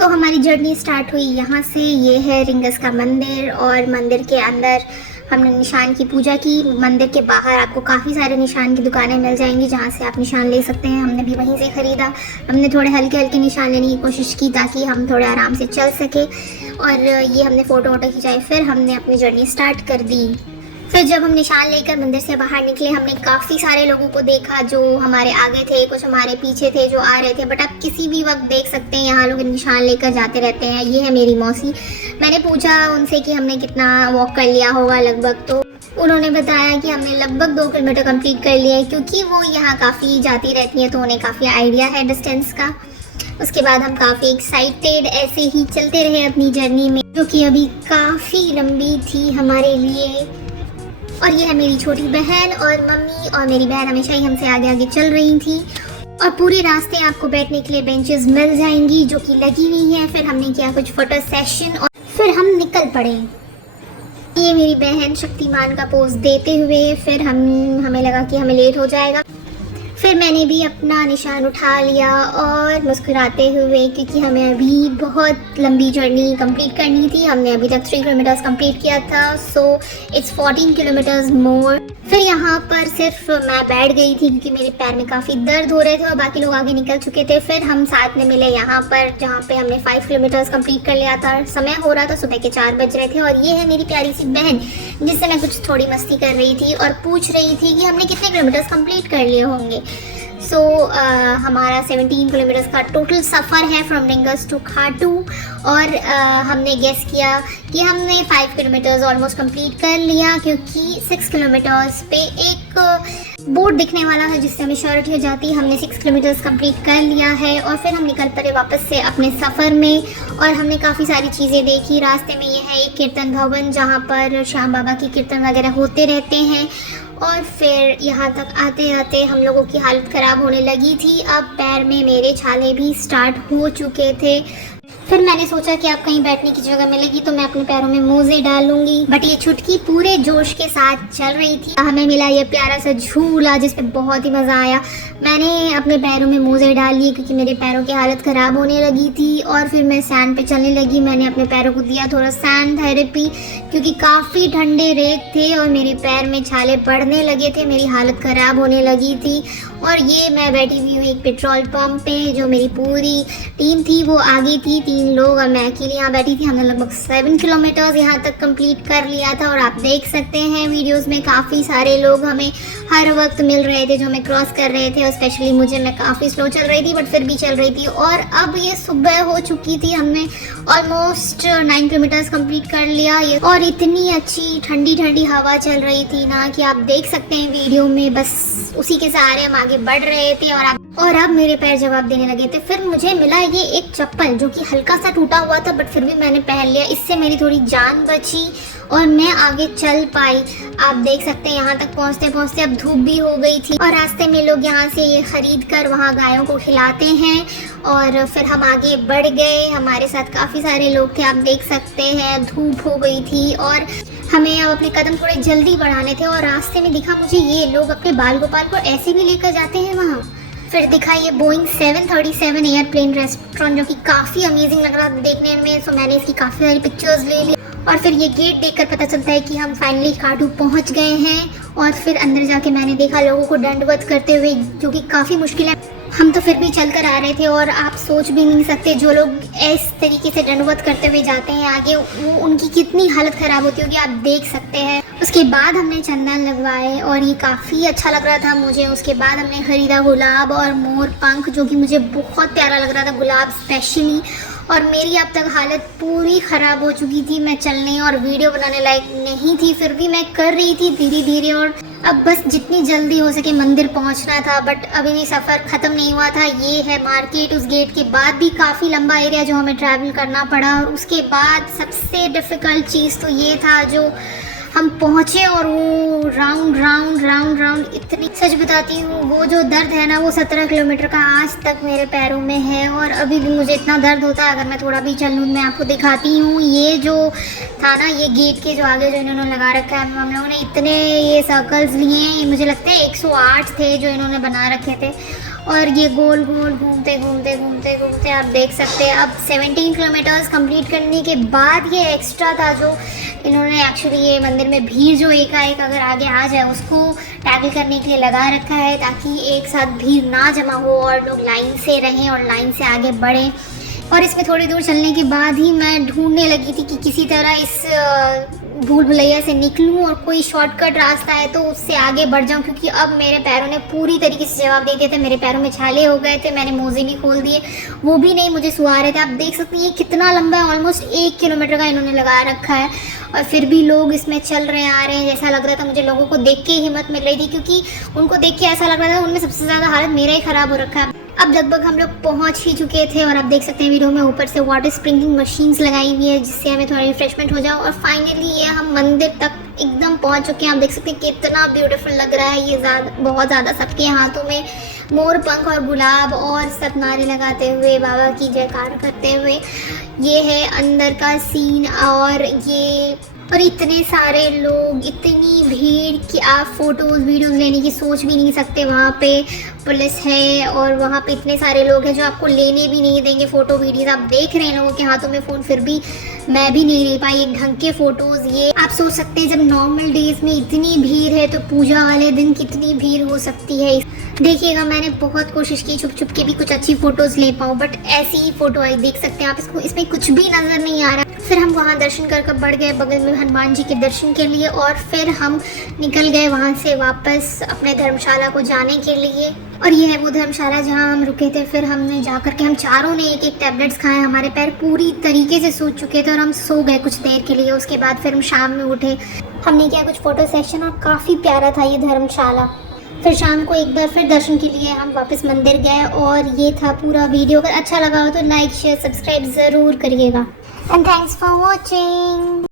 तो हमारी journey start हुई यहाँ से। ये है रिंगस का मंदिर और मंदिर के अंदर हमने निशान की पूजा की। मंदिर के बाहर आपको काफ़ी सारे निशान की दुकानें मिल जाएंगी जहाँ से आप निशान ले सकते हैं। हमने भी वहीं से ख़रीदा। हमने थोड़े हल्के हल्के निशान लेने की कोशिश की ताकि हम थोड़े आराम से चल सके। और ये हमने फ़ोटो वोटो खिंचाई, फिर हमने अपनी जर्नी स्टार्ट कर दी। फिर जब हम निशान लेकर मंदिर से बाहर निकले, हमने काफ़ी सारे लोगों को देखा जो हमारे आगे थे, कुछ हमारे पीछे थे जो आ रहे थे। बट आप किसी भी वक्त देख सकते हैं यहाँ लोग निशान लेकर जाते रहते हैं। ये है मेरी मौसी। मैंने पूछा उनसे कि हमने कितना वॉक कर लिया होगा लगभग, तो उन्होंने बताया कि हमने लगभग 2 किलोमीटर कंप्लीट कर लिया है, क्योंकि वो यहाँ काफ़ी जाती रहती हैं तो उन्हें काफ़ी आइडिया है डिस्टेंस का। उसके बाद हम काफ़ी एक्साइटेड ऐसे ही चलते रहे अपनी जर्नी में, जो कि अभी काफ़ी लंबी थी हमारे लिए। और ये है मेरी छोटी बहन और मम्मी, और मेरी बहन हमेशा ही हमसे आगे आगे चल रही थी। और पूरे रास्ते आपको बैठने के लिए बेंचेस मिल जाएंगी जो कि लगी हुई हैं। फिर हमने किया कुछ फोटो सेशन और फिर हम निकल पड़े। ये मेरी बहन शक्तिमान का पोज देते हुए। फिर हमें लगा कि हमें लेट हो जाएगा। फिर मैंने भी अपना निशान उठा लिया और मुस्कुराते हुए, क्योंकि हमें अभी बहुत लंबी जर्नी कंप्लीट करनी थी। हमने अभी तक 3 किलोमीटर्स कंप्लीट किया था, सो इट्स 14 किलोमीटर्स मोर। फिर यहाँ पर सिर्फ मैं बैठ गई थी क्योंकि मेरे पैर में काफ़ी दर्द हो रहे थे और बाकी लोग आगे निकल चुके थे। फिर हम साथ में मिले यहाँ पर, जहाँ पे हमने 5 किलोमीटर्स कंप्लीट कर लिया था। समय हो रहा था, सुबह के 4 बज रहे थे। और ये है मेरी प्यारी सी बहन, जिससे मैं कुछ थोड़ी मस्ती कर रही थी और पूछ रही थी कि हमने कितने किलोमीटर्स कंप्लीट कर लिए होंगे। सो हमारा 17 किलोमीटर्स का टोटल सफ़र है फ्रॉम रिंगस टू खाटू। और हमने गेस किया कि हमने 5 किलोमीटर्स ऑलमोस्ट कंप्लीट कर लिया, क्योंकि 6 किलोमीटर्स पे एक बोर्ड दिखने वाला है जिससे हमें श्योरिटी हो जाती। हमने 6 किलोमीटर्स कंप्लीट कर लिया है और फिर हम निकल पड़े वापस से अपने सफ़र में। और हमने काफ़ी सारी चीज़ें देखी रास्ते में। ये है एक कीर्तन भवन जहाँ पर श्याम बाबा की कीर्तन वगैरह होते रहते हैं। और फिर यहाँ तक आते आते हम लोगों की हालत ख़राब होने लगी थी। अब पैर में मेरे छाले भी स्टार्ट हो चुके थे। फिर मैंने सोचा कि अब कहीं बैठने की जगह मिलेगी तो मैं अपने पैरों में मोजे डालूंगी। बट ये छुटकी पूरे जोश के साथ चल रही थी। हमें मिला ये प्यारा सा झूला जिसपे बहुत ही मज़ा आया। मैंने अपने पैरों में मोजे डाल लिए क्योंकि मेरे पैरों की हालत ख़राब होने लगी थी। और फिर मैं सैंड पे चलने लगी। मैंने अपने पैरों को दिया थोड़ा सैंड थेरेपी, क्योंकि काफ़ी ठंडे रेत थे और मेरे पैर में छाले पड़ने लगे थे। मेरी हालत ख़राब होने लगी थी। और ये मैं बैठी हुई हूँ एक पेट्रोल पंप पे। जो मेरी पूरी टीम थी वो आगे थी, 3 लोग, और मैं अकेली यहाँ बैठी थी। हमने लगभग 7 किलोमीटर्स यहाँ तक कंप्लीट कर लिया था। और आप देख सकते हैं वीडियोस में काफ़ी सारे लोग हमें हर वक्त मिल रहे थे जो हमें क्रॉस कर रहे थे। और स्पेशली मुझे, मैं काफ़ी स्लो चल रही थी बट फिर भी चल रही थी। और अब ये सुबह हो चुकी थी। हमने ऑलमोस्ट 9 किलोमीटर्स कंप्लीट कर लिया। और इतनी अच्छी ठंडी ठंडी हवा चल रही थी ना कि आप देख सकते हैं वीडियो में। बस उसी के सहारे हम आगे बढ़ रहे थे और अब मेरे पैर जवाब देने लगे थे। फिर मुझे मिला ये एक चप्पल जो कि हल्का सा टूटा हुआ था, बट फिर भी मैंने पहन लिया। इससे मेरी थोड़ी जान बची और मैं आगे चल पाई। आप देख सकते हैं यहाँ तक पहुँचते पहुँचते अब धूप भी हो गई थी। और रास्ते में लोग यहाँ से ये खरीद कर वहाँ गायों को खिलाते हैं। और फिर हम आगे बढ़ गए। हमारे साथ काफ़ी सारे लोग थे, आप देख सकते हैं। धूप हो गई थी और हमें अब अपने कदम थोड़े जल्दी बढ़ाने थे। और रास्ते में दिखा मुझे ये लोग अपने बाल गोपाल को ऐसे भी लेकर जाते हैं वहाँ। फिर दिखा ये बोइंग 737 एयरप्लेन रेस्टोरेंट, जो कि काफ़ी अमेजिंग लग रहा था देखने में। सो मैंने इसकी काफ़ी सारी पिक्चर्स ले ली। और फिर ये गेट देखकर पता चलता है कि हम फाइनली खाटू पहुँच गए हैं। और फिर अंदर जाके मैंने देखा लोगों को दंडवत करते हुए, जो कि काफ़ी मुश्किल है। हम तो फिर भी चल कर आ रहे थे और आप सोच भी नहीं सकते जो लोग इस तरीके से दंडवत करते हुए जाते हैं आगे, वो उनकी कितनी हालत ख़राब होती होगी, आप देख सकते हैं। उसके बाद हमने चंदन लगवाए और ये काफ़ी अच्छा लग रहा था मुझे। उसके बाद हमने ख़रीदा गुलाब और मोर पंख, जो कि मुझे बहुत प्यारा लग रहा था, गुलाब स्पेशली। और मेरी अब तक हालत पूरी ख़राब हो चुकी थी। मैं चलने और वीडियो बनाने लायक नहीं थी, फिर भी मैं कर रही थी धीरे धीरे। और अब बस जितनी जल्दी हो सके मंदिर पहुंचना था। बट अभी भी सफ़र ख़त्म नहीं हुआ था। ये है मार्केट। उस गेट के बाद भी काफ़ी लंबा एरिया जो हमें ट्रैवल करना पड़ा। और उसके बाद सबसे डिफ़िकल्ट चीज़ तो ये था जो हम पहुँचे और वो राउंड राउंड राउंड राउंड, इतनी, सच बताती हूँ, वो जो दर्द है ना, वो 17 किलोमीटर का आज तक मेरे पैरों में है। और अभी भी मुझे इतना दर्द होता है। अगर मैं थोड़ा भी चलूँ, मैं आपको दिखाती हूँ। ये जो था ना, ये गेट के जो आगे जो इन्होंने लगा रखा है, हम लोगों ने इतने ये सर्कल्स लिए हैं, ये मुझे लगता है 108 थे जो इन्होंने बना रखे थे। और ये गोल गोल घूमते घूमते घूमते घूमते आप देख सकते हैं अब 17 किलोमीटर्स कंप्लीट करने के बाद ये एक्स्ट्रा था जो इन्होंने एक्चुअली ये मंदिर में भीड़ जो एकाएक अगर आगे आ जाए उसको टैकल करने के लिए लगा रखा है, ताकि एक साथ भीड़ ना जमा हो और लोग लाइन से रहें और लाइन से आगे बढ़ें। और इसमें थोड़ी दूर चलने के बाद ही मैं ढूंढने लगी थी कि किसी तरह इस भूल भुलैया से निकलूं और कोई शॉर्टकट रास्ता है तो उससे आगे बढ़ जाऊं, क्योंकि अब मेरे पैरों ने पूरी तरीके से जवाब दे दिए थे। मेरे पैरों में छाले हो गए थे, मैंने मोजे भी खोल दिए, वो भी नहीं मुझे सुहा रहे थे। आप देख सकते हैं ये कितना लंबा है, ऑलमोस्ट 1 किलोमीटर का इन्होंने लगा रखा है और फिर भी लोग इसमें चल रहे आ रहे हैं। जैसा लग रहा था मुझे लोगों को देख के ही हिम्मत मिल रही थी, क्योंकि उनको देख के ऐसा लग रहा था उनमें सबसे ज़्यादा हालत मेरा ही ख़राब हो रखा है। अब लगभग हम लोग पहुंच ही चुके थे और आप देख सकते हैं वीडियो में ऊपर से वाटर स्प्रिंकलिंग मशीन्स लगाई हुई है जिससे हमें थोड़ा रिफ्रेशमेंट हो जाए। और फाइनली ये हम मंदिर तक एकदम पहुंच चुके हैं। आप देख सकते हैं कितना ब्यूटीफुल लग रहा है ये, बहुत ज़्यादा सबके हाथों में मोर पंख और गुलाब और सब नारे लगाते हुए बाबा की जयकार करते हुए। ये है अंदर का सीन और इतने सारे लोग, इतनी भीड़ कि आप फ़ोटोज़ वीडियोज़ लेने की सोच भी नहीं सकते। वहाँ पे पुलिस है और वहाँ पे इतने सारे लोग हैं जो आपको लेने भी नहीं देंगे फ़ोटो वीडियोज़। आप देख रहे हैं लोगों के हाथों में फ़ोन, फिर भी मैं भी नहीं ले पाई एक ढंग के फ़ोटोज़। ये आप सोच सकते हैं जब नॉर्मल डेज़ में इतनी भीड़ है तो पूजा वाले दिन कितनी भीड़ हो सकती है। देखिएगा मैंने बहुत कोशिश की छुप छुप के भी कुछ अच्छी फ़ोटोज़ ले पाऊँ, बट ऐसी ही फ़ोटो आई, देख सकते हैं आप इसको, इसमें कुछ भी नज़र नहीं आ रहा। फिर हम वहाँ दर्शन कर बढ़ गए बगल में हनुमान जी के दर्शन के लिए और फिर हम निकल गए वहाँ से वापस अपने धर्मशाला को जाने के लिए। और ये है वो धर्मशाला जहाँ हम रुके थे। फिर हमने जाकर के हम चारों ने एक एक टैबलेट्स खाए, हमारे पैर पूरी तरीके से सूज चुके थे और हम सो गए कुछ देर के लिए। उसके बाद फिर हम शाम में उठे, हमने किया कुछ फ़ोटो सेशन और काफ़ी प्यारा था ये धर्मशाला। फिर शाम को एक बार फिर दर्शन के लिए हम वापस मंदिर गए और ये था पूरा वीडियो। अगर अच्छा लगा हो तो लाइक शेयर सब्सक्राइब ज़रूर करिएगा। And thanks for watching.